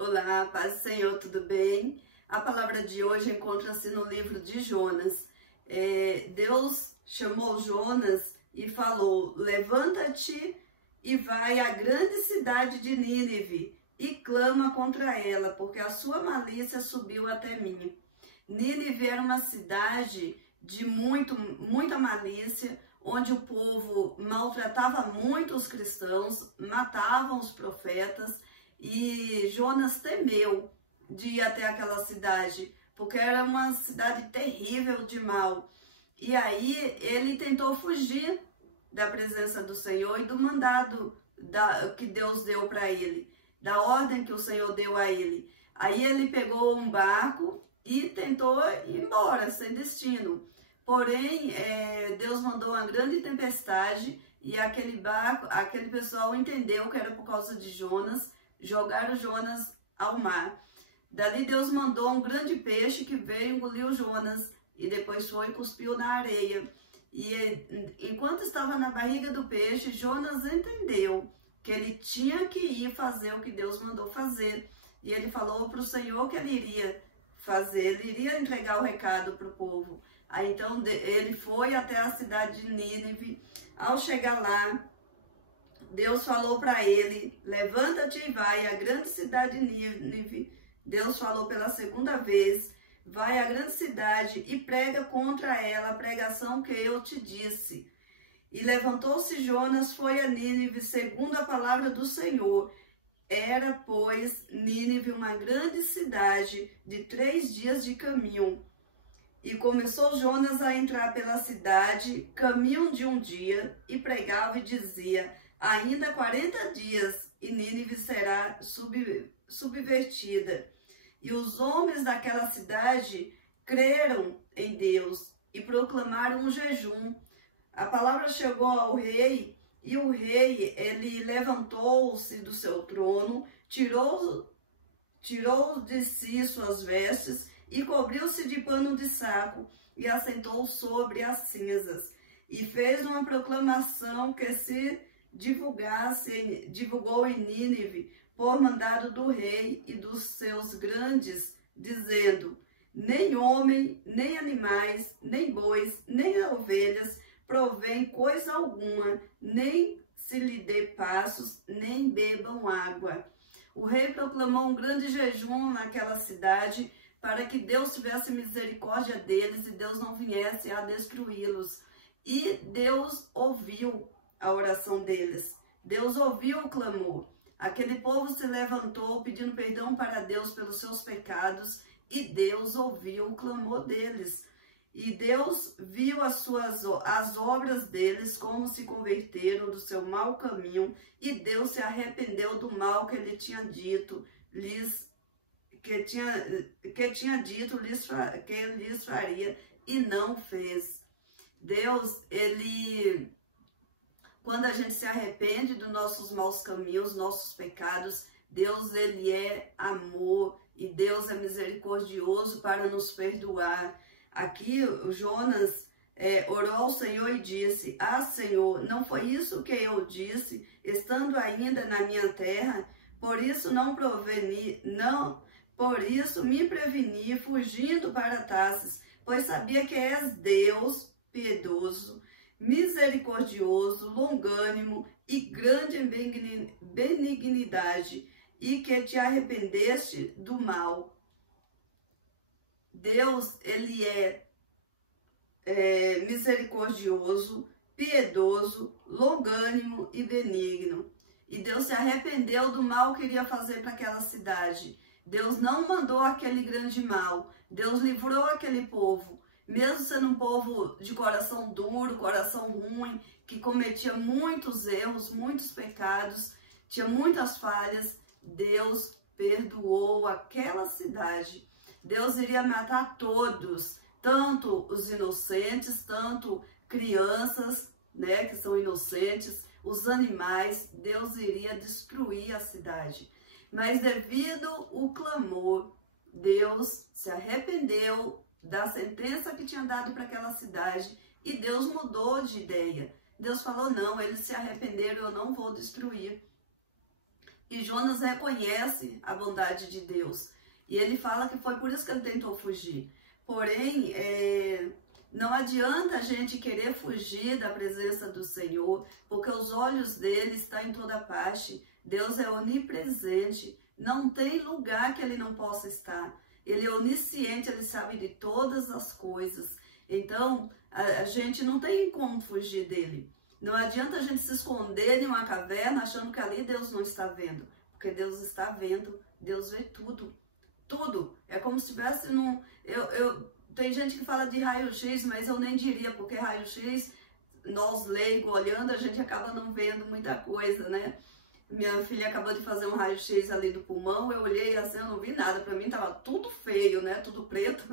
Olá, paz do Senhor, tudo bem? A palavra de hoje encontra-se no livro de Jonas. Deus chamou Jonas e falou: levanta-te e vai à grande cidade de Nínive e clama contra ela, porque a sua malícia subiu até mim. Nínive era uma cidade de muita malícia, onde o povo maltratava muito os cristãos, matavam os profetas, e Jonas temeu de ir até aquela cidade, porque era uma cidade terrível de mal. E aí ele tentou fugir da presença do Senhor e do mandado que Deus deu para ele, da ordem que o Senhor deu a ele. Aí ele pegou um barco e tentou ir embora, sem destino. Porém, Deus mandou uma grande tempestade e aquele pessoal entendeu que era por causa de Jonas, jogaram Jonas ao mar. Dali Deus mandou um grande peixe que veio, engoliu Jonas e depois foi e cuspiu na areia. E enquanto estava na barriga do peixe, Jonas entendeu que ele tinha que ir fazer o que Deus mandou fazer. E ele falou para o Senhor que ele iria fazer, ele iria entregar o recado para o povo. Aí então ele foi até a cidade de Nínive. Ao chegar lá, Deus falou para ele: levanta-te e vai à grande cidade de Nínive. Deus falou pela segunda vez: vai à grande cidade e prega contra ela a pregação que eu te disse. E levantou-se Jonas, foi a Nínive, segundo a palavra do Senhor. Era, pois, Nínive uma grande cidade de 3 dias de caminho. E começou Jonas a entrar pela cidade, caminho de um dia, e pregava e dizia: ainda 40 dias, e Nínive será subvertida. E os homens daquela cidade creram em Deus e proclamaram um jejum. A palavra chegou ao rei, e o rei, ele levantou-se do seu trono, tirou de si suas vestes e cobriu-se de pano de saco e assentou sobre as cinzas. E fez uma proclamação que se divulgou em Nínive por mandado do rei e dos seus grandes, dizendo: nem homem, nem animais, nem bois, nem ovelhas provém coisa alguma, nem se lhe dê passos, nem bebam água. O rei proclamou um grande jejum naquela cidade para que Deus tivesse misericórdia deles e Deus não viesse a destruí-los. E Deus ouviu a oração deles. Deus ouviu o clamor. Aquele povo se levantou pedindo perdão para Deus pelos seus pecados e Deus ouviu o clamor deles. E Deus viu as obras deles, como se converteram do seu mau caminho, e Deus se arrependeu do mal que ele tinha dito, que lhes faria, e não fez. Deus, quando a gente se arrepende dos nossos maus caminhos, nossos pecados, Deus, ele é amor, e Deus é misericordioso para nos perdoar. Aqui o Jonas orou ao Senhor e disse: ah, Senhor, não foi isso que eu disse, estando ainda na minha terra? Por isso por isso me preveni, fugindo para Tarsis, pois sabia que és Deus piedoso, misericordioso, longânimo e grande em benignidade, e que te arrependeste do mal. Deus, ele é misericordioso, piedoso, longânimo e benigno. E Deus se arrependeu do mal que iria fazer para aquela cidade. Deus não mandou aquele grande mal. Deus livrou aquele povo. Mesmo sendo um povo de coração duro, coração ruim, que cometia muitos erros, muitos pecados, tinha muitas falhas, Deus perdoou aquela cidade. Deus iria matar todos, tanto os inocentes, tanto crianças, né, que são inocentes, os animais. Deus iria destruir a cidade. Mas devido ao clamor, Deus se arrependeu da sentença que tinha dado para aquela cidade e Deus mudou de ideia. Deus falou: não, eles se arrependeram, eu não vou destruir. E Jonas reconhece a bondade de Deus. E ele fala que foi por isso que ele tentou fugir. Porém, não adianta a gente querer fugir da presença do Senhor, porque os olhos dele estão em toda parte. Deus é onipresente. Não tem lugar que ele não possa estar. Ele é onisciente, ele sabe de todas as coisas. Então, a gente não tem como fugir dele. Não adianta a gente se esconder em uma caverna achando que ali Deus não está vendo. Porque Deus está vendo, Deus vê tudo. Tudo. É como se estivesse num... Tem gente que fala de raio-x, mas eu nem diria, porque raio-x, nós leigos olhando, a gente acaba não vendo muita coisa, né? Minha filha acabou de fazer um raio-x ali do pulmão, eu olhei assim, eu não vi nada, pra mim tava tudo feio, né, tudo preto,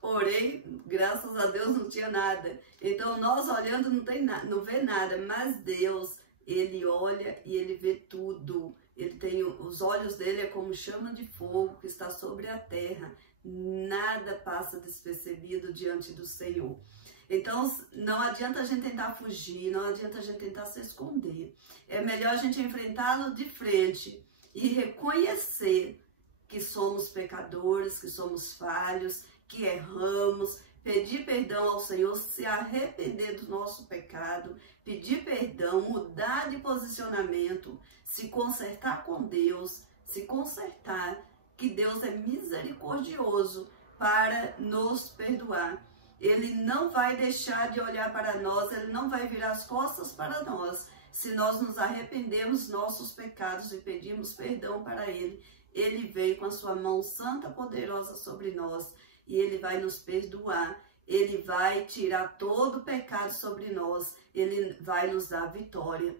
porém, graças a Deus não tinha nada. Então nós olhando não tem nada, não vê nada, mas Deus, ele olha e ele vê tudo. Ele tem, os olhos dele é como chama de fogo que está sobre a terra, nada passa despercebido diante do Senhor. Então, não adianta a gente tentar fugir, não adianta a gente tentar se esconder. É melhor a gente enfrentá-lo de frente e reconhecer que somos pecadores, que somos falhos, que erramos, pedir perdão ao Senhor, se arrepender do nosso pecado, pedir perdão, mudar de posicionamento, se consertar com Deus, se consertar, que Deus é misericordioso para nos perdoar. Ele não vai deixar de olhar para nós, ele não vai virar as costas para nós. Se nós nos arrependermos dos nossos pecados e pedirmos perdão para ele, ele vem com a sua mão santa, poderosa sobre nós e ele vai nos perdoar. Ele vai tirar todo o pecado sobre nós, ele vai nos dar vitória.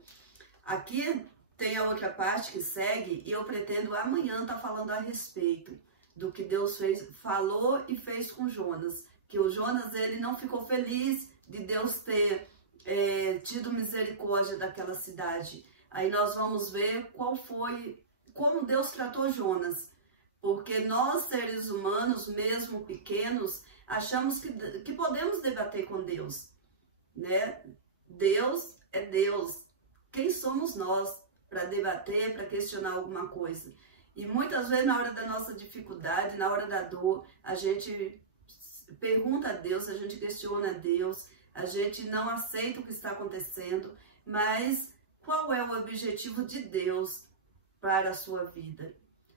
Aqui tem a outra parte que segue e eu pretendo amanhã estar falando a respeito do que Deus falou e fez com Jonas. Que o Jonas, ele não ficou feliz de Deus ter tido misericórdia daquela cidade. Aí nós vamos ver como Deus tratou Jonas. Porque nós, seres humanos, mesmo pequenos, achamos que podemos debater com Deus, né? Deus é Deus. Quem somos nós para debater, para questionar alguma coisa? E muitas vezes, na hora da nossa dificuldade, na hora da dor, a gente pergunta a Deus, a gente questiona a Deus, a gente não aceita o que está acontecendo, mas qual é o objetivo de Deus para a sua vida?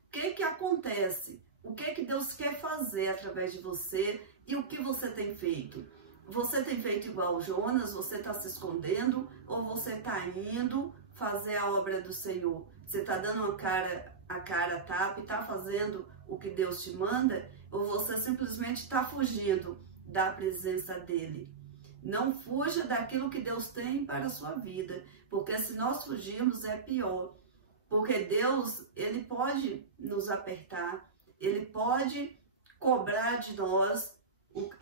O que acontece? O que Deus quer fazer através de você e o que você tem feito? Você tem feito igual Jonas? Você está se escondendo ou você está indo fazer a obra do Senhor? Você está dando a cara a tapa e está fazendo o que Deus te manda? Ou você simplesmente está fugindo da presença dele? Não fuja daquilo que Deus tem para a sua vida, porque se nós fugirmos é pior. Porque Deus, ele pode nos apertar, ele pode cobrar de nós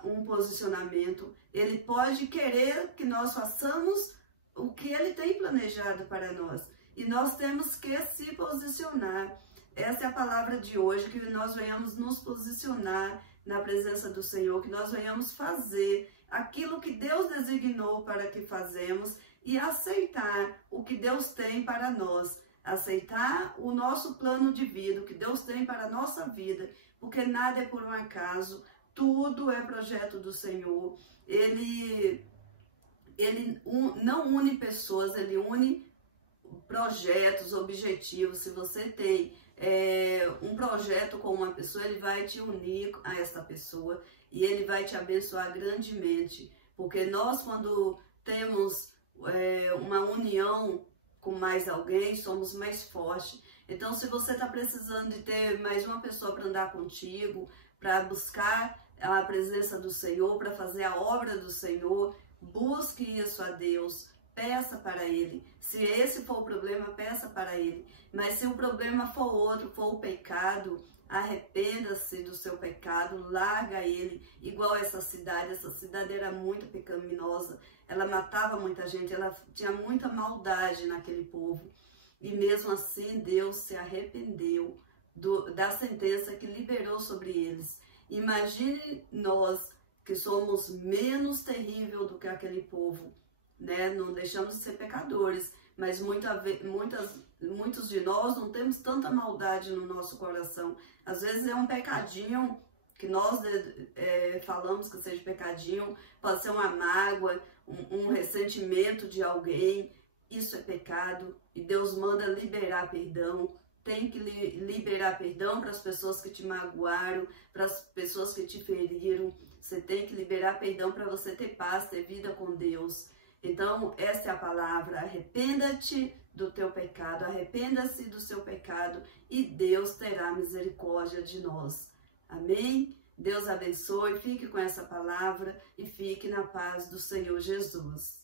um posicionamento, ele pode querer que nós façamos o que ele tem planejado para nós. E nós temos que se posicionar. Essa é a palavra de hoje, que nós venhamos nos posicionar na presença do Senhor, que nós venhamos fazer aquilo que Deus designou para que fazemos e aceitar o que Deus tem para nós, aceitar o nosso plano de vida, o que Deus tem para a nossa vida, porque nada é por um acaso, tudo é projeto do Senhor. Ele não une pessoas, ele une projetos, objetivos. Se você tem um projeto com uma pessoa, ele vai te unir a essa pessoa e ele vai te abençoar grandemente, porque nós, quando temos uma união com mais alguém, somos mais fortes. Então, se você está precisando de ter mais uma pessoa para andar contigo, para buscar a presença do Senhor, para fazer a obra do Senhor, busque isso a Deus, peça para Ele. Se esse for o problema, peça para Ele. Mas se o problema for outro, for o pecado, arrependa-se do seu pecado, larga ele. Igual essa cidade era muito pecaminosa, ela matava muita gente, ela tinha muita maldade naquele povo. E mesmo assim, Deus se arrependeu da sentença que liberou sobre eles. Imagine nós, que somos menos terrível do que aquele povo, né? Não deixamos de ser pecadores, mas muitos de nós não temos tanta maldade no nosso coração. Às vezes é um pecadinho que nós falamos que seja pecadinho, pode ser uma mágoa, um ressentimento de alguém. Isso é pecado e Deus manda liberar perdão. Tem que liberar perdão para as pessoas que te magoaram, para as pessoas que te feriram. Você tem que liberar perdão para você ter paz, ter vida com Deus. Então, essa é a palavra. Arrependa-te do teu pecado, arrependa-se do seu pecado e Deus terá misericórdia de nós. Amém? Deus abençoe, fique com essa palavra e fique na paz do Senhor Jesus.